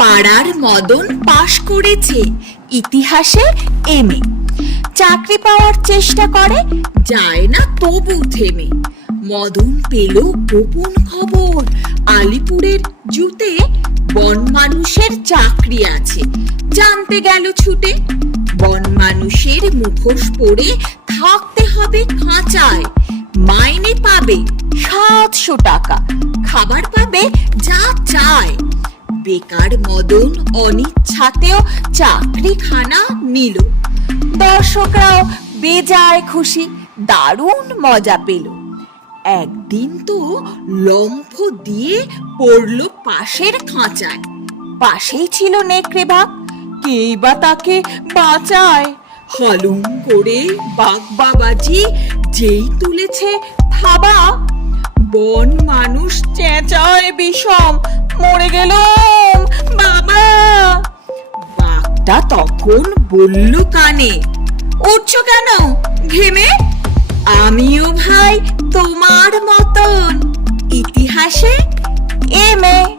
পাড়ার মদন পাশ করেছে ইতিহাসে এমএ চাকরি পাওয়ার চেষ্টা করে যায় না তবু থেমে মদন পেল গোপন খবর আলিপুরের জুতে বন মানুষের চাকরি আছে জানতে গেল ছুটে বন মানুষের মুখোশ পরে থাকতে হবে খাঁচায় মাইনে পাবে সাতশো টাকা খাবার পাবে যা চায় বেকার মদন অনিচ্ছাতেও চাকরিখানা নিল দর্শকরাও বেজায় খুশি দারুণ মজা পেল একদিন তো লম্ফ দিয়ে পড়ল পাশের খাঁচায় পাশেই ছিল নেকড়ে বাঘ কেই বা তাকে বাঁচায় হলুম করে বাঘ বাবাজি যেই তুলেছে থাবা বন মানুষ চেঁচায় বিষম মরে গেলো তোতা তখন বলল কানে উঠছ কেন ঘেমে আমিও ভাই তোমার মতন ইতিহাসে এম এ